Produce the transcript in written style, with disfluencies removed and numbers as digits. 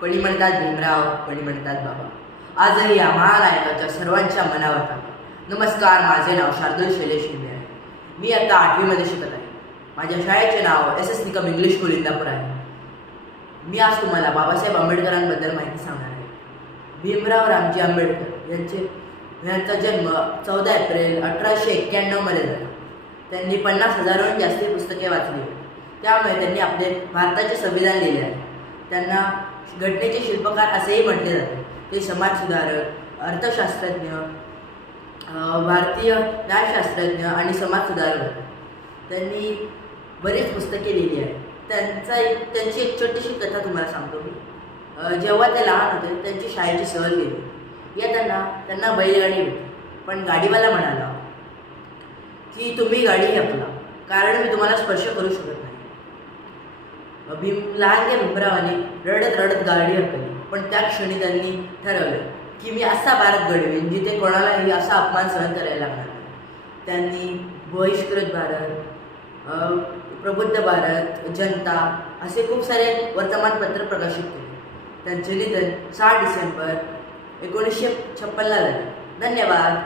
कोणी म्हणतात भीमराव, कोणी म्हणतात बाबा. आजही या महानायकाच्या सर्वांच्या मनावर ताबा. नमस्कार, माझे नाव शार्दूल शैलेश शिंदे आहे. मी आता 8वीमध्ये शिकत आहे. माझ्या शाळेचे नाव SS Nikam English school Indapur आहे. मी आज तुम्हाला बाबासाहेब आंबेडकरांबद्दल माहिती सांगणार आहे. भीमराव रामजी आंबेडकर यांचा जन्म 14 एप्रिल 1891 मध्ये झाला. त्यांनी 50,000हून जास्त पुस्तके वाचली. त्यामुळे त्यांनी आपले भारताचे संविधान लिहिले आहे. त्यांना घटनेचे शिल्पकार असेही म्हटले जाते. ते समाजसुधारक, अर्थशास्त्रज्ञ, भारतीय न्यायशास्त्रज्ञ आणि समाजसुधारक होते. त्यांनी बरीच पुस्तके लिहिली आहेत. त्यांची एक छोटीशी कथा तुम्हाला सांगतो मी. जेव्हा ते लहान होते त्यांची शाळेची सहल गेली. त्यांना बैलगाडी भेटली. पण गाडीवाला म्हणाला की तुम्ही गाडी हकला, कारण मी तुम्हाला स्पर्श करू शकत नाही. लहानग्या भीमरावाने रडत रडत गाडी हकली. पण त्या क्षणी त्यांनी ठरवलं की मी असा भारत घडवेन जिथे कोणालाही असा अपमान सहन करायला लागणार नाही. त्यांनी बहिष्कृत भारत, प्रबुद्ध भारत, जनता असे खूप सारे वर्तमानपत्र प्रकाशित केले. त्यांचे निधन 6 डिसेंबर 1956 झाले. धन्यवाद.